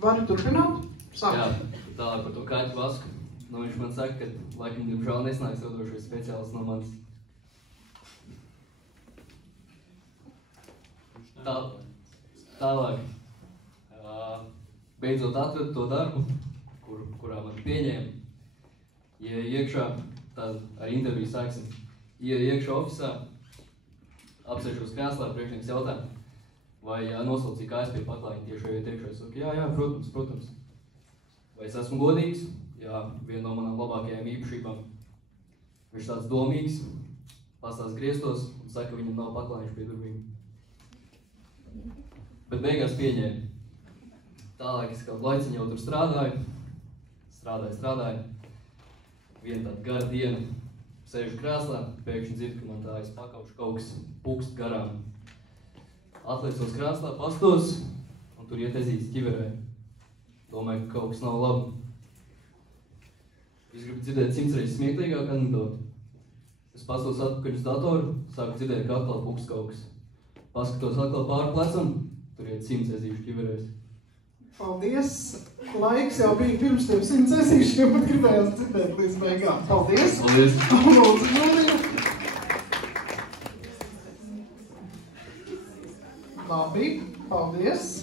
Vari turpināt? Sāk. Jā, tālāk par to kaķu vasku. Nu, viņš man saka, ka laikam, diemžēl nesnāks radošais speciālists no manis. Tālāk. Beidzot atradu to darbu, kurā man pieņēma. Ja iekšā, tad ar interviju sāksim. Ja iekšā ofisā, apsēžos krēslā, priekšnieks jautā, vai nosaucīja kājas pie paklājiņa tieši iekšā. Es saku, jā, protams. Vai es esmu godīgs? Jā, viena no manām labākajām īpašībām. Viņš tāds domīgs, pastās griestos un saka, ka viņam nav paklājiņš pie durvīm. Bet beigās pieņēma. Tālāk es kādu laiciņu jau tur strādāju. Strādāju. Viena tāda gara diena. Sēžu krēslā, pēkšņi dzirdu, ka man tā aiz pakaušu kaut kas pukst garām. Atliecos krēslā, pastos, un tur iet ezītis ķiverē. Domāju, ka kaut kas nav labi. Es gribu dzirdēt 100 reizes smieklīgāku anekdoti. Es pastos atpakaļ uz datoru, sāku dzirdēt, ka atkal pukst kaut kas. Paskatos atkal pāri plecam, tur iet 100 ezīšu ķiverēs. Paldies! Laiks jau bija pirms tiem 100 ezīšiem, bet gribējās dzirdēt līdz beigām. Paldies! Paldies! Labi, paldies!